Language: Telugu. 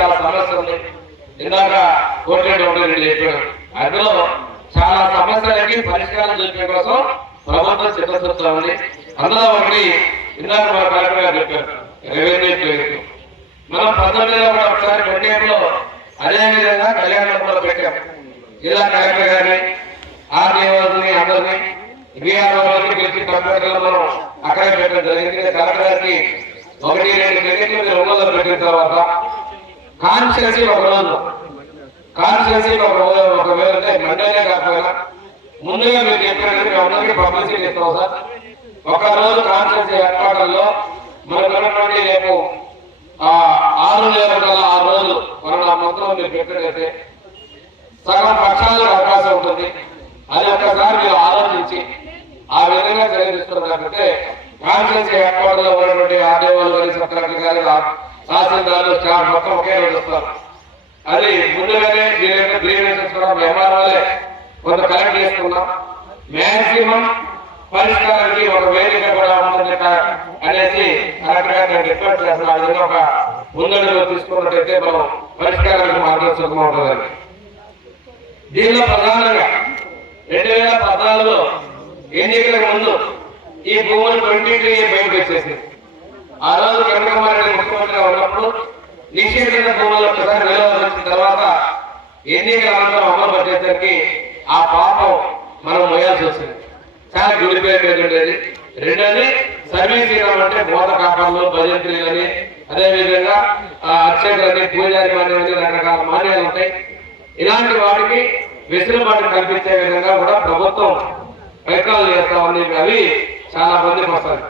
చాలా సమస్య ఉంది. ఇందాక కోటరెడ్డి ఒకటి చెప్పాడు, అందులో చాలా సమస్యలకి పరిష్కారం చూపే కోసం ప్రభుత్వం సిద్ధం ఉంది. అందులో ఒకటి ఇందాక మా కలెక్టర్ గారు చెప్పారు, రెవెన్యూ క్లినిక్. మనం 19లో కూడా ఒకసారి కొన్నేరులో అదేవిధంగా కళ్యాణంలో పెట్టాం. జిల్లా కలెక్టర్ గారిని, ఆర్డీఓని, అందరినీ బీఆర్ఓకి పిలిచి కంప్యూటర్లో మనం అక్కడే పెట్టడం జరిగింది. కలెక్టర్ గారికి 1-2 క్లినిక్లు మీరు ఒంగోలులో పెట్టిన తర్వాత కాన్స్టిట్యున్సీ ఒక రోజు ఒకవేళ అంటే మండేనే కాకపోయినా ముందుగా మీరు చెప్పినట్టు మేము అందరికీ పబ్లిసిటీ ఇస్తాం సార్. ఒకరోజు కాన్స్టిట్యున్సీ ఏర్పాట్లలో మనకున్నటువంటి రేపు 6 రోజులు మనం మొత్తం మీరు పెట్టినట్లయితే సగం పక్షాలకు అవకాశం ఉంటుంది. అది ఒక్కసారి మీరు ఆలోచించి ఆ విధంగా జరిగిస్తున్నారు. కాబట్టి కాన్స్టిట్యున్సీ ఏర్పాటులో ఉన్నటువంటి ఆర్డీఓలు కానీ, సబ్ కలెక్టర్ గారి, తహసీల్దార్లు, స్టాఫ్ మొత్తం ఒకే రోజు వస్తారు. అది ముందుగానే వీలైతే గ్రీవెన్సెస్ కూడా ఎంఆర్ఓలే కొంత కలెక్ట్ చేసుకున్నాం. మ్యాక్సిమం పరిష్కారానికి ఒక వేదిక కూడా ఉంటుంది అనేసి కలెక్టర్ గారు నేను రిక్వెస్ట్ చేస్తున్నాను. ఆ విధంగా ఒక ముందడుగు తీసుకున్నట్టయితే మనం పరిష్కారానికి మార్గం సుఖం ఉంటుందని. దీనిలో ప్రధానంగా 2014లో ఎన్నికలకు ముందు ఈ భూములు 23 బయటకు వచ్చేసింది. ఆ రోజు చంద్రబాబు నాయుడు ముఖ్యమంత్రిగా ఉన్నప్పుడు నిషేధిత భూములు ఒకసారి నిలవ వచ్చిన తర్వాత ఎన్నికల అనంతరం అమలు పట్టేసరికి ఆ పాపం మనం మోయాల్సి వచ్చింది. చాలా గుడిపోయేది ఉండేది. రెండోది సర్వీస్ ఇవ్వడం అంటే బోధ కాపాలు, భజంత్రులు అని, అదేవిధంగా అర్చకులని, పూజారి మాన్యాలు, రకరకాల మాన్యాలు ఉంటాయి. ఇలాంటి వాటికి వెసులుబాటు కల్పించే విధంగా కూడా ప్రభుత్వం ప్రయత్నాలు చేస్తా ఉంది. అవి చాలా మందికి వస్తాయి.